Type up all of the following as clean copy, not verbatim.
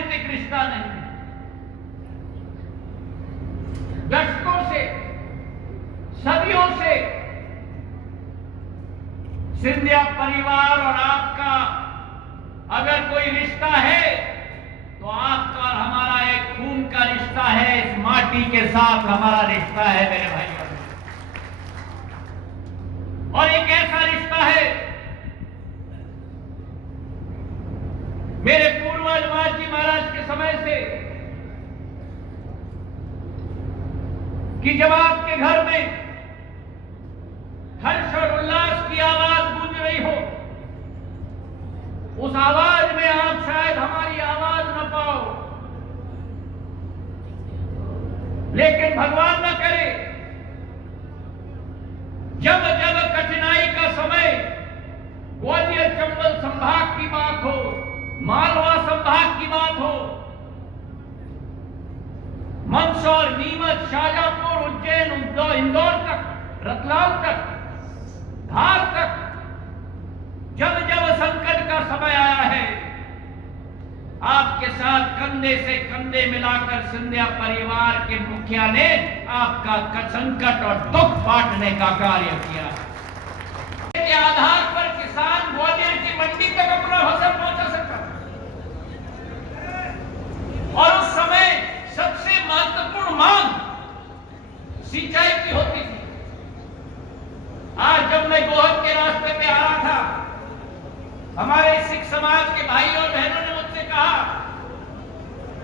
राजनीतिक रिश्ता नहीं, दशकों से, सदियों से सिंधिया परिवार और आपका अगर कोई रिश्ता है तो आपका और हमारा एक खून का रिश्ता है, इस माटी के साथ हमारा रिश्ता है मेरे भाइयों। और एक ऐसा रिश्ता है, मेरे पूर्वज वाजी महाराज के समय से, कि जब आपके घर में हर्ष और उल्लास की आवाज गूंज रही हो, उस आवाज में आप शायद हमारी आवाज न पाओ, लेकिन भगवान न करे जब जब कठिनाई का समय ग्वालियर चंबल संभाग की बात हो, मालवा संभाग की बात हो, मंदसौर, नीमच, शाजापुर, उज्जैन, इंदौर तक, रतलाम तक, धार तक, जब जब संकट का समय आया है, आपके साथ कंधे से कंधे मिलाकर सिंधिया परिवार के मुखिया ने आपका संकट और दुख बांटने का कार्य किया। के आधार पर किसान ग्वालियर की मंडी तक अपना फसल पहुंचा सकता, और उस समय सबसे महत्वपूर्ण मांग सिंचाई की होती थी। आज जब मैं गोहद के रास्ते पे आ रहा था, हमारे सिख समाज के भाई और बहनों ने मुझसे कहा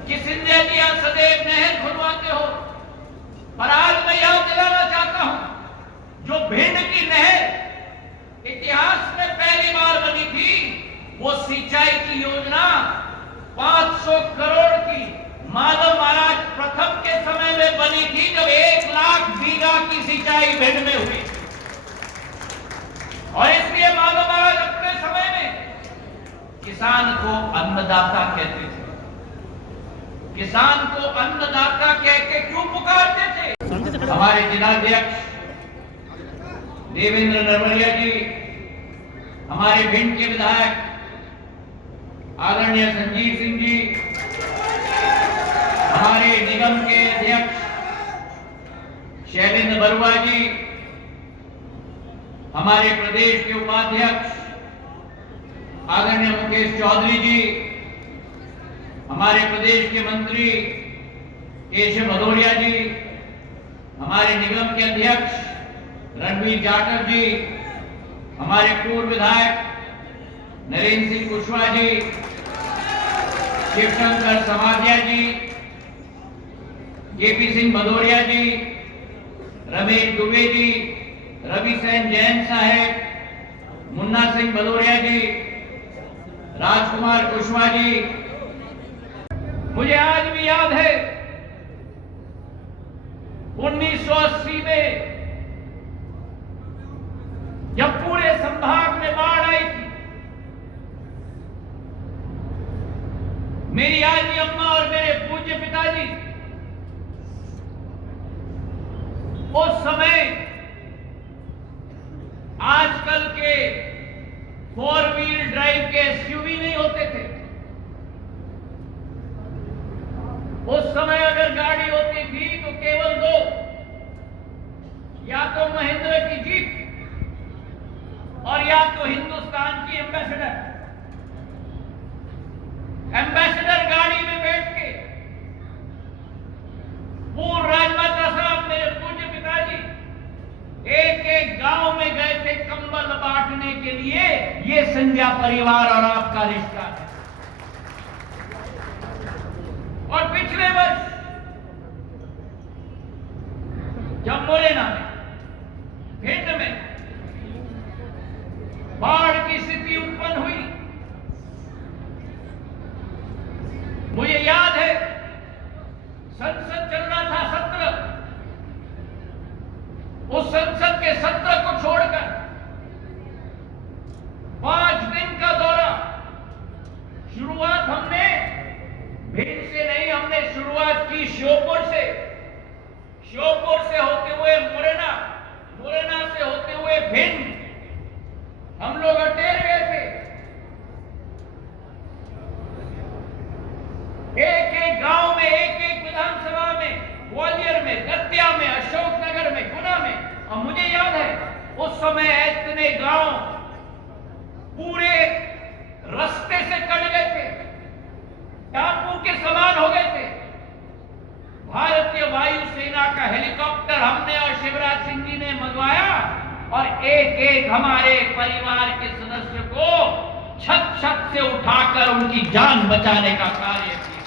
कि सिंधिया जी आप सदैव नहर खुलवाते हो, पर आज मैं याद दिलाना चाहता हूं, जो भिंड की नहर इतिहास में पहली बार बनी थी, वो सिंचाई की योजना 500 करोड़ की माधव महाराज प्रथम के समय में बनी थी, जब 1 लाख बीघा की सिंचाई भिंड में हुई। और इसलिए माधव महाराज अपने समय में किसान को अन्नदाता कहते थे। किसान को अन्नदाता कह के क्यों पुकारते थे? हमारे जिलाध्यक्ष देवेंद्र नरवरिया जी, हमारे भिंड के विधायक आदरणीय संजीव सिंह जी, हमारे निगम के अध्यक्ष शैलेंद्र बरुआ जी, हमारे प्रदेश के उपाध्यक्ष आदरणीय मुकेश चौधरी जी, हमारे प्रदेश के मंत्री केशव भदौरिया जी, हमारे निगम के अध्यक्ष रणवीर जाटव जी, हमारे पूर्व विधायक नरेंद्र सिंह कुशवाहा जी, शिवशंकर समाजिया जी, केपी सिंह भदौरिया जी, रमेश दुबे जी, रवि सेन जैन साहेब, मुन्ना सिंह भदौरिया जी, राजकुमार कुशवाहा जी। मुझे आज भी याद है 1980 में जब पूरे संभाग में बाढ़ आई थी, मेरी आजी अम्मा और मेरे पूज्य पिताजी उस समय आजकल के 4 व्हील ड्राइव के एसयूवी नहीं होते थे। उस समय अगर गाड़ी होती थी तो केवल 2, या तो महिंद्रा की जीप और या तो हिंदुस्तान की एम्बेसडर। एम्बेसडर गाड़ी में बैठ के पूर्व राजमाता साहब, मेरे पूज्य पिताजी, एक एक गांव में गए थे कंबल बांटने के लिए। ये सिंधिया परिवार और आपका रिश्ता है। और पिछले वर्ष जब मुरैना में, भिंड में बाढ़ की स्थिति उत्पन्न हुई, मुझे याद है संसद चल रहा था सत्र, उस संसद के सत्र को छोड़कर 5 दिन का दौरा, शुरुआत हमने भिंड से नहीं, हमने शुरुआत की श्योपुर से, श्योपुर से होते हुए मुरैना, मुरैना से होते हुए भिंड, हम लोग अटेर गए थे। विधानसभा में, ग्वालियर में, दतिया में, अशोकनगर में, गुना में, और मुझे याद है उस समय इतने गांव पूरे रास्ते से कट गए थे, टापू के समान हो गए थे। भारतीय वायुसेना का हेलीकॉप्टर हमने और शिवराज सिंह जी ने मंगवाया और एक एक हमारे परिवार के सदस्य को छत छत से उठाकर उनकी जान बचाने का कार्य किया।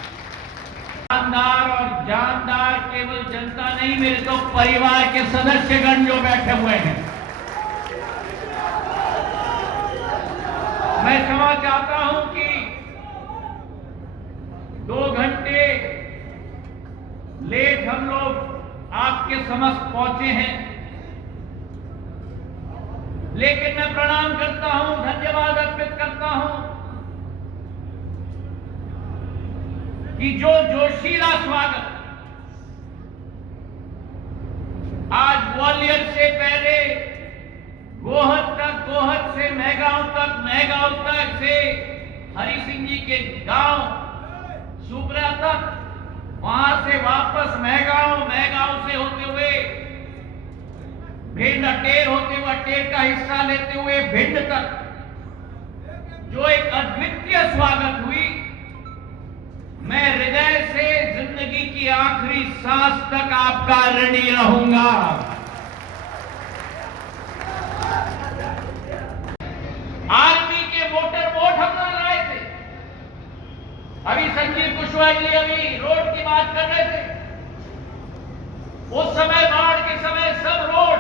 जानदार और जानदार केवल जनता नहीं, मेरे तो परिवार के सदस्यगण जो बैठे हुए हैं। मैं क्षमा चाहता हूं कि 2 घंटे लेट हम लोग आपके समक्ष पहुंचे हैं, लेकिन मैं प्रणाम करता हूं, धन्यवाद अर्पित करता हूं कि जो जोशीला स्वागत आज ग्वालियर से पहले गोहद तक, गोहद से महगांव तक, महगांव तक से हरि सिंह जी के गांव सुपरा तक, वहां से वापस महगांव, महगांव से होते हुए भिंड, अटेर होते हुए अटेर का हिस्सा लेते हुए भिंड तक जो एक अद्वितीय स्वागत हुई, मैं हृदय से जिंदगी की आखिरी सांस तक आपका ऋणी रहूंगा। आर्मी के मोटर बोट हम लोग लाए थे, अभी संजीव कुशवाहा जी अभी रोड की बात कर रहे थे। उस समय बाढ़ के समय सब रोड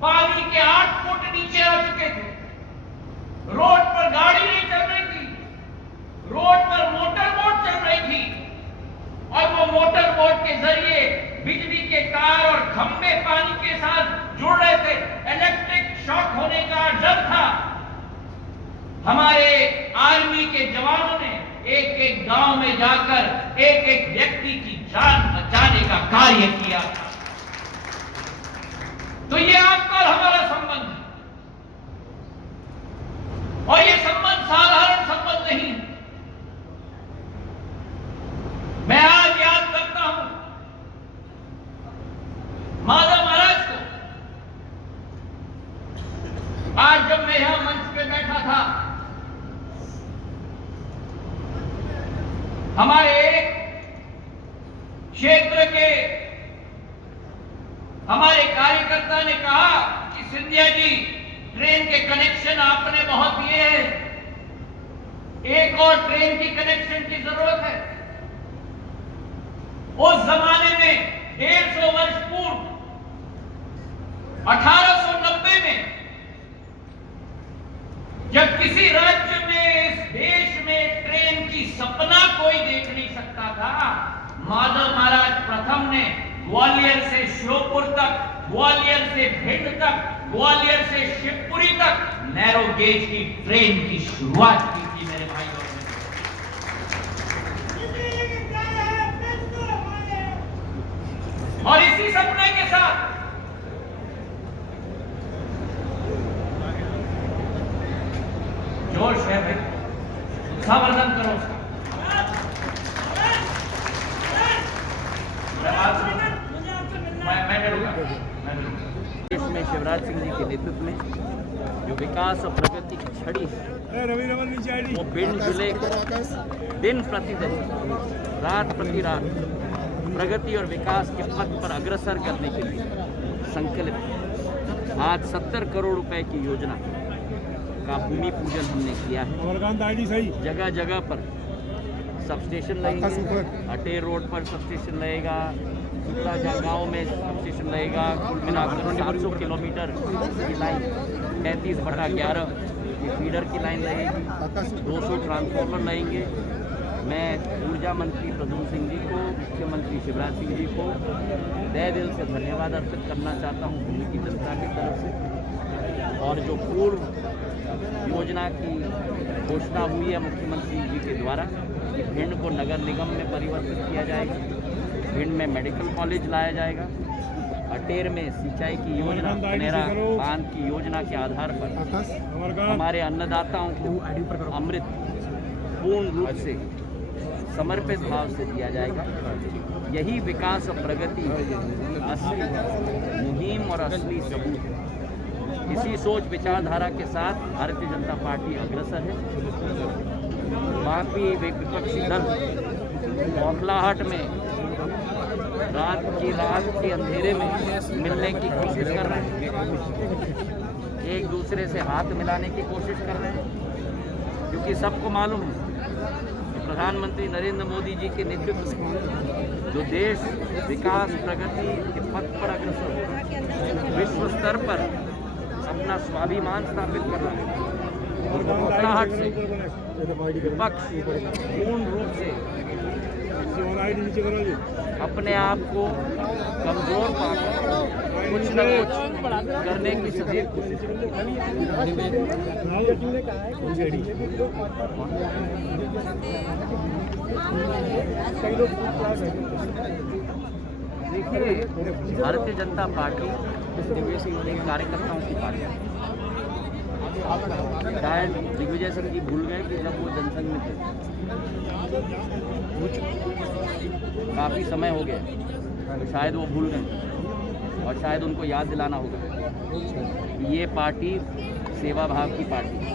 पानी के 8 फुट नीचे आ चुके थे, रोड पर गाड़ी नहीं चल रही थी, रोड पर मोटर बोट चल रही थी और वो मोटर बोट के जरिए बिजली के तार और खंभे पानी के साथ जुड़ रहे थे, इलेक्ट्रिक शॉक होने का डर था। हमारे आर्मी के जवानों ने एक एक गांव में जाकर एक एक व्यक्ति की जान बचाने का कार्य किया था। तो ये आपका और हमारा संबंध है, और ये संबंध साधारण संबंध नहीं। मैं आज याद करता हूं माधव महाराज को। आज जब मैं यहां मंच पे बैठा था, हमारे क्षेत्र के हमारे कार्यकर्ता ने कहा कि सिंधिया जी, ट्रेन के कनेक्शन आपने बहुत दिए हैं, एक और ट्रेन की कनेक्शन की जरूरत है। उस जमाने में 150 वर्ष पूर्व 1890 में जब किसी राज्य में, इस देश में ट्रेन की सपना कोई देख नहीं सकता था, माधव महाराज प्रथम ने ग्वालियर से श्योपुर तक, ग्वालियर से भिंड तक, ग्वालियर से शिवपुरी तक नैरो गेज की ट्रेन की शुरुआत की थी मेरे भाई और और इसी सपने के साथ जोश है भाई, उत्साहवर्धन करो उसका। देश में शिवराज सिंह जी के नेतृत्व में जो विकास और प्रगति की छड़ी है, वो भिंड जिले को दिन प्रतिदिन, रात प्रति रात प्रगति और विकास के पथ पर अग्रसर करने के लिए संकल्पित है। आज 70 करोड़ रुपए की योजना का भूमि पूजन हमने किया है। जगह जगह पर सबस्टेशन लगेंगे, अटेर रोड पर सबस्टेशन लगेगा, गांव में सबस्टेशन लगेगा, कुल मिलाकर 700 किलोमीटर की लाइन 33/11 की फीडर की लाइन लगेगी, 200 ट्रांसफार्मर लगेंगे। मैं ऊर्जा मंत्री प्रद्युम्न सिंह जी को, मुख्यमंत्री शिवराज सिंह जी को तहे दिल से धन्यवाद अर्पित करना चाहता हूँ दिल्ली की जनता की तरफ से। और जो पूर्व योजना की घोषणा हुई है मुख्यमंत्री जी के द्वारा कि भिंड को नगर निगम में परिवर्तित किया जाएगा, भिंड में मेडिकल कॉलेज लाया जाएगा, अटेर में सिंचाई की योजना, कनेरा बांध की योजना के आधार पर हमारे अन्नदाताओं को अमृत पूर्ण रूप से समर्पित भाव से दिया जाएगा। यही विकास और प्रगति असली मुहिम और असली सबूत है। इसी सोच विचारधारा के साथ भारतीय जनता पार्टी अग्रसर है। बाकी विपक्षी दल बौखलाहट में रात के अंधेरे में मिलने की कोशिश कर रहे हैं, एक दूसरे से हाथ मिलाने की कोशिश कर रहे हैं, क्योंकि सबको मालूम है कि प्रधानमंत्री नरेंद्र मोदी जी के नेतृत्व में जो देश विकास प्रगति के पथ पर अग्रसर हो, विश्व स्तर पर अपना स्वाभिमान स्थापित कर रहा है और बौखलाहट से विपक्ष पूर्ण रूप से अपने आप को कमजोर पाकर कुछ न कुछ करने की सदैव कोशिश देखिए, भारतीय जनता पार्टी एक कार्यकर्ताओं की पार्टी है। शायद दिग्विजय सिंह जी भूल गए कि जब वो जनसंघ में थे, काफ़ी समय हो गया, तो शायद वो भूल गए और शायद उनको याद दिलाना होगा कि ये पार्टी सेवा भाव की पार्टी है,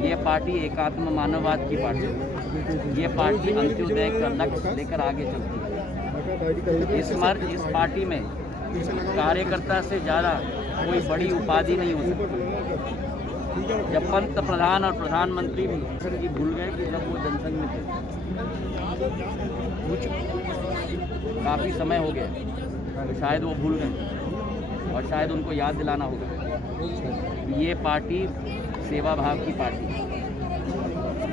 ये पार्टी एकात्म मानववाद की पार्टी है, ये पार्टी अंत्योदय का लक्ष्य लेकर आगे चलती है। इस पार्टी में कार्यकर्ता से ज़्यादा कोई बड़ी उपाधि नहीं हो सकती। जब पंत प्रधान और प्रधानमंत्री भी जी भूल गए कि जब वो जनसंघ में थे, काफ़ी समय हो गया, तो शायद वो भूल गए और शायद उनको याद दिलाना होगा कि ये पार्टी सेवा भाव की पार्टी है,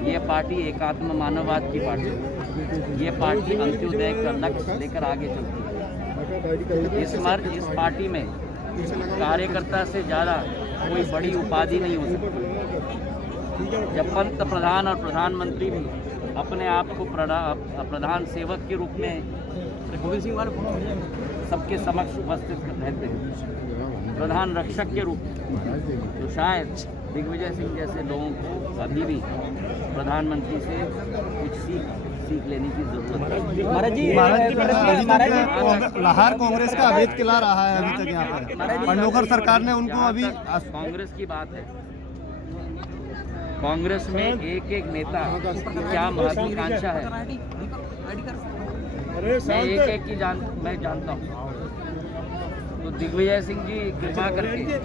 ये पार्टी एकात्म मानववाद की पार्टी है, ये पार्टी अंत्योदय का लक्ष्य लेकर आगे चलती है। इस पार्टी में कार्यकर्ता से ज़्यादा कोई बड़ी उपाधि नहीं हो सकती। जब पंत प्रधान और प्रधानमंत्री भी अपने आप को प्रधान सेवक के रूप में सबके समक्ष उपस्थित रहते हैं, प्रधान रक्षक के रूप में, तो शायद दिग्विजय सिंह जैसे लोगों को अभी भी प्रधानमंत्री से कुछ सीख लेने की जरूरत है। लाहौर कांग्रेस का अवैध किला रहा है अभी तक यहाँ पर, बंडोगर सरकार ने उनको अभी कांग्रेस की बात है, कांग्रेस में एक एक नेता की क्या महत्वाकांक्षा है, मैं एक की मैं जानता हूँ। तो दिग्विजय सिंह जी कृपा करके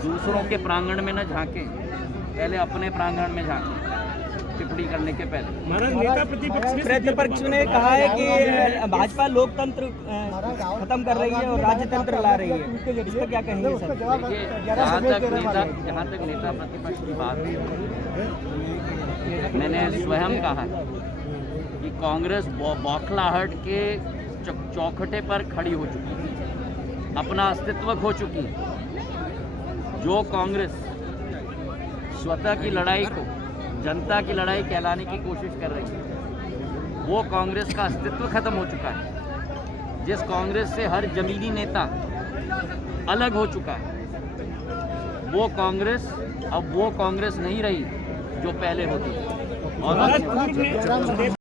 दूसरों के प्रांगण में न झांकें, पहले अपने प्रांगण में झांकें टिप्पणी करने के पहले। प्रतिपक्ष ने कहा है कि भाजपा लोकतंत्र खत्म कर रही है और राजतंत्र ला रही है, इस पर क्या कहेंगे सर? देखिए, जहाँ तक नेता प्रतिपक्ष की बात है, मैंने स्वयं कहा कि कांग्रेस बौखलाहट के चौखटे पर खड़ी हो चुकी है, अपना अस्तित्व खो चुकी है। जो कांग्रेस स्वतः की लड़ाई को जनता की लड़ाई कहलाने की कोशिश कर रही है, वो कांग्रेस का अस्तित्व खत्म हो चुका है। जिस कांग्रेस से हर जमीनी नेता अलग हो चुका है, वो कांग्रेस अब वो कांग्रेस नहीं रही जो पहले होती थी। और